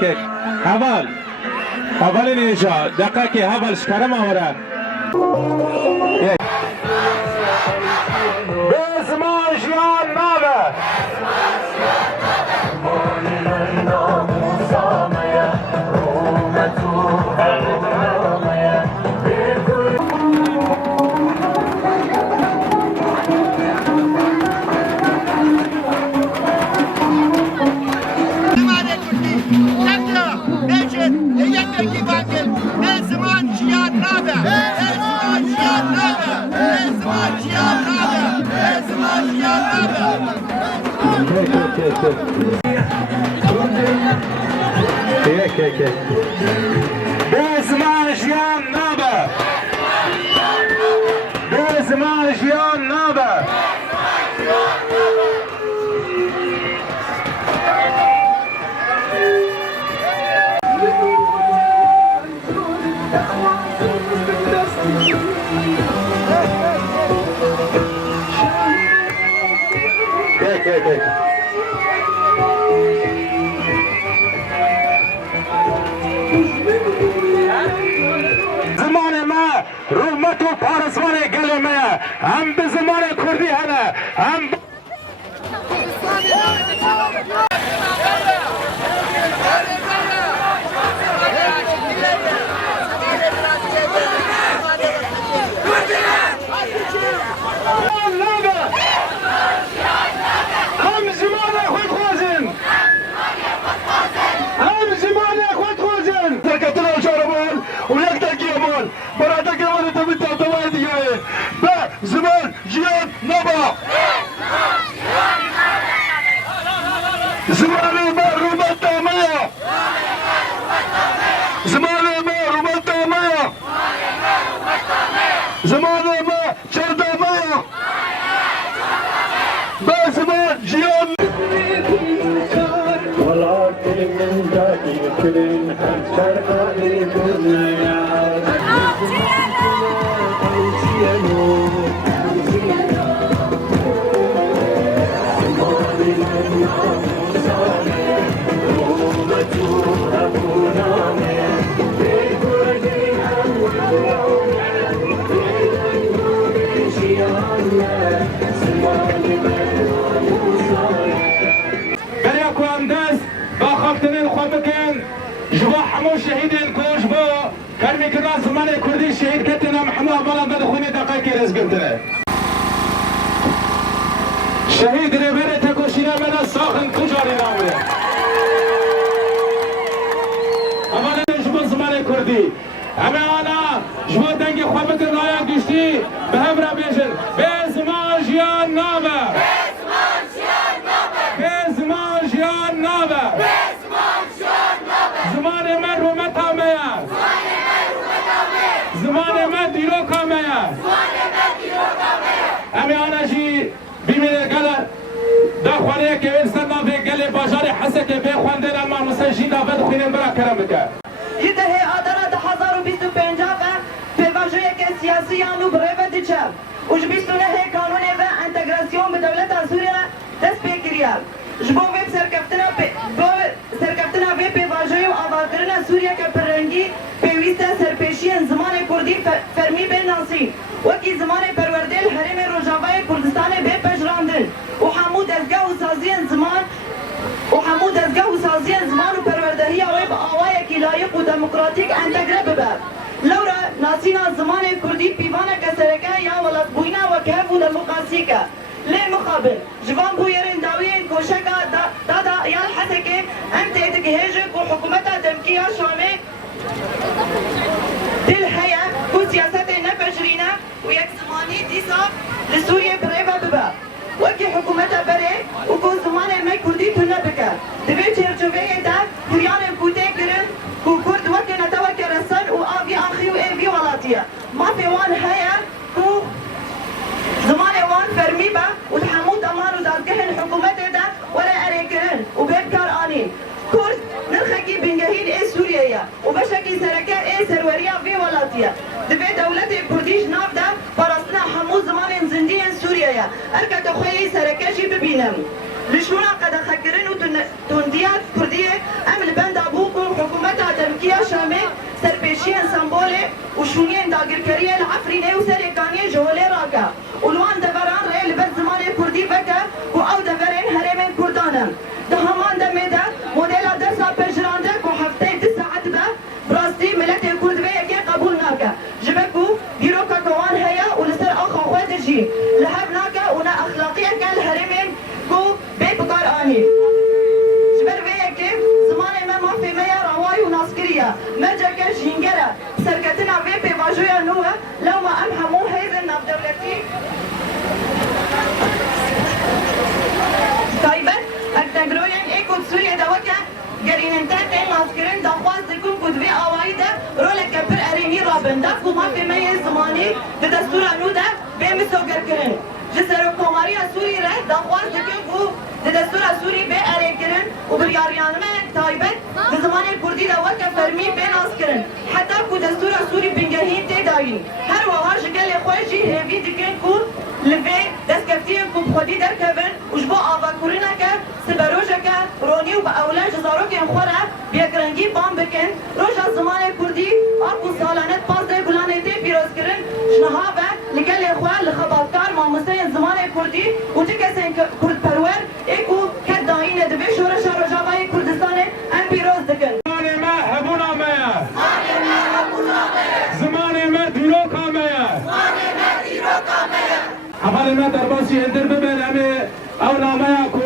یک اول اینجا دقیقه اول شکرم آوره بزمان جیان نابه بزمان جیان نابه بزمان جیان نابه زمان ما رومت و پارسوان گلمه هم به زمان کردی هنه هم زمان جیان نبا زمان ما رومت دامیا زمان ما رومت دامیا زمان ما چر دامیا با زمان جیان ولا من داخل كلن شرقاني دنيا شهيدين كوش بو كرمي كراس زمان كردي شهيد كتنا محمود بلا بدخوني دقائق رزقتنا شهيد ريبيري تكوشينا من الساخن كجاري نامره اما نجم زمان كردي اما انا جبو دنگي خوابت رايا گشتي بهم را بيجن بزمان جيان نامه بزمان جيان نامه زمان من رومت آمیا زمان من دیروک آمیا امی آنا جی بیمینه گل داخوانه که انسان نافه گل باشار حسه که بخوانده اما مسجین دافت خوینن برا کرم بکر یه دهه آدارا 2025 پیواجوی که سیاسی آنو بروه دیچل اوش بیستونه قانون و انتگراسیون به دولت سوریه دست بکریال جبو ویب سرکفتنا ویب پیواجوی و آوازدرنا سوریه که پررنگی پیویسته سرپیشی زمان کردی فرمی بین ناسی وکی زمان پرورده الحرم روجاوای کردستان به دموکراتیک انتگره ببر لورا ناسینا زمان کردی پیوانه کسرکه یا ولاد بوینا و کهف و دموکراسی که لی مقابل جوان بویرین داوین کوشکا دادا یا الحسکه انت اتکهیجک و حکومتا دمکیا شوامه دل هيا كو سياسات نبجرينا ويك زماني ديسا لسوريا بريفا ببا وكي حكومتها بري وكو زماني ما كردي تنبكا دبي تشرجوفيه دا كريان كوتي كرن كو كرد وكي نتوكي رسل وآبي آخي وآبي ولاتيا ما في وان هيا كو زماني وان فرمي با وتحمود امان ودازقهن حكومتها دا ولا اريكرن وبيبكار آنين كرد نرخكي بنجهين ايه سوريا وبشكي سركات ايه سروريا في ولاتيا دبي دولتي كرديش نافدا فرصنا حمو زمان زندين سوريا اركت اخوي سركاشي ببينم لشونا قد خكرن وتنديات كردية ام البند ابوكم حكومتها تمكية شامي سربيشين سمبولي وشونين داقركرية العفريني وسريكانية جولي راكا ولوان دفران رأي لبرد زمان كردي بكا او دفرين هرمين كردانم دهمان دميدا موديلا درسا بجراندك وحفتي 9 ساعات با براستي ملت كرد بيكي قبول ناكا جبكو بيروكا كوان هيا ولسر اخا خوات جي لحب ناكا ونا اخلاقيا كان الهرمين كو بي بقار اني جبر بيكي زمان ما في ميا رواي وناسكريا مرجكا جينجرا سركتنا في بيواجويا نوها لو ما امحمو هيزن ناف دولتي طيبت اكتگروین ایکود سوریه دوکه گرین انتاق ناسکرین دخواست دکن کود وی آوائی ده رولک پر ارینی رابن دفت و ما فی میه زمانی ده دستور انو ده بیم سوگر کرن جسر و کماری سوری ره دخواست دکن کو ده دستور سوری بی اری کرن و بریاریانمه طایبت ده زمان کردی دوکه فرمی بی ناس کرن حتی کو دستور سوری بنگهین تی داین هر وها جگل خوشی هیوی دکن کو لفي دسكفتين كوب خدي دركبن وجبو آواكورينا كا سبروجا كا روني وبأولا جزاروك ينخورا بيكرنجي بام بكن روجا زمان كردي أركو سالانت بازده بلانيتي بيروز كرن جنهابا لكل إخوان لخبابكار مامستين زمان كردي وتكسين كرد پرور ايكو كدائين دبي شورشا روجاوائي كردستان ام بيروز دكن زماني ما هبونا ميا زماني ما ديروكا ميا حمال ما درباسی اندر ببین امی او نامه کو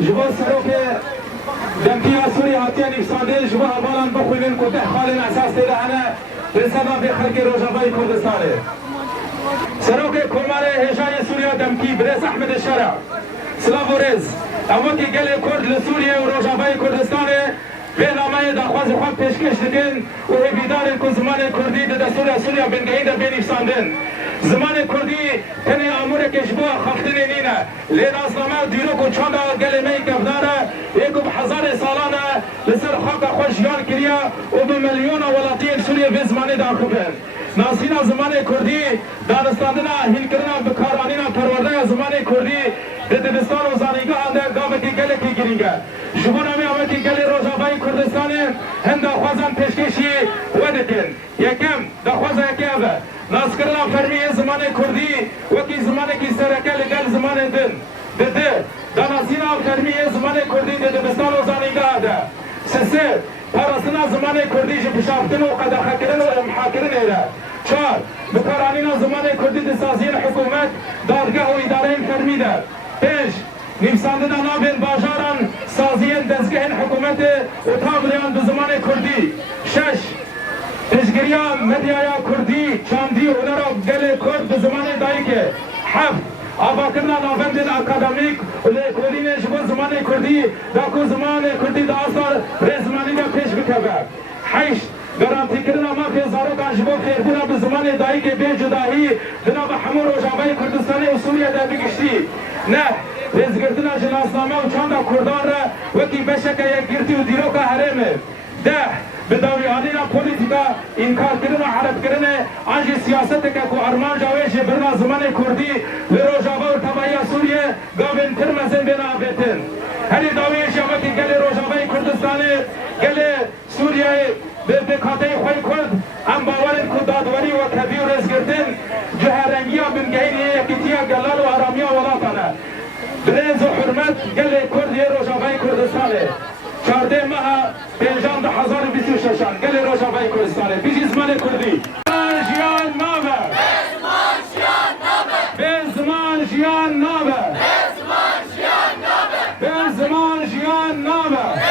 جوا سروک دمکیا سوری هاتیه نفسانده جوا حوالان بخوینن کو تحقالن اساس دیده هنه رسادا به خلق روجاوای کردستانه سروک کمار هشای سوریا دمکی برس احمد الشرع سلاف و رز اما که گل کرد لسوریه و روجاوای کردستانه به نامه دخواز خود پیشکش دکن و هیویدار که زمان کردی ده سوریا بنگهی ده بینفساندن زمان کردی تنی آموره که جبو خفتنی نینه لین اسلامه دیرو کو چند گلمه کفداره یکو بحزار سالانه لسر خاک خوش یار کریا و به میلیون ولاتین سوریه به زمانی داخبن ناسینا زمان کردی دانستاندنا هیلکرنا بکارانینا پرورده زمان کردی به دبستان و زانیگاه ده گاوه که گله که گرینگه جبون امی آمه که گله روجاوای کردستانه هم داخوازن پیشکشی ودکن یکم داخوازه یکی اوه ناسکرنا فرمیه زمان کردی وکی زمان کی سرکه لگل زمان دن ده داناسینا فرمیه زمان کردی ده دبستان و زانیگاه ده سسه پاراسنا زمان کردی جی پشافتن و قدخه کرن و امحاکرن ایره 4 بکارانینا زمان کردی ده سازین حکومت دادگاه و اداره فرمیده 5 نفسانده دا نابین باجاران سازین دزگهن حکومت و تابریان به زمان کردی 6 تشگیریا مدیایا کردی چاندی هنرا گل کرد به زمان دایکه 7 آباکرنا نابندن اکادمیک و لیکولین جبو زمان کردی دا کو زمان کردی دا اثر رزمانی دا پیش بکبه 8 گارانتی کردن ما فی زاروکان جبو خیربونا به زمان دایکه بی جداهی دنا به همون روجاوای کردستانی و سوریه دا بگشتی 9 رزگردنا جناسنامه و چاندا کردان را وکی بشکه یک گرتی و دیروکا حرمه 10 بداوی آنینا پولیتیکا انکار کردن و عرب کردن آنجی سیاست که کو ارمان جاویش برنا زمان کردی لروجاوا و تبایی سوریه گاوین ترمزن بینا آبیتن هری داویش اما که گل روجاوای کردستانه گل سوریه به کاته خوی کرد ام باورن کو دادوری و کبی و رزگردن جهرنگی ها بنگهین یکیتیا گلال و آرامی ولاتانه برنز و حرمت گل کرد یه روجاوای کردستانه 14 ماه 2026 ششان گل روشافای کردستانه بیجی زمان کردی جیان نابه به زمان جیان نابه به زمان جیان نابه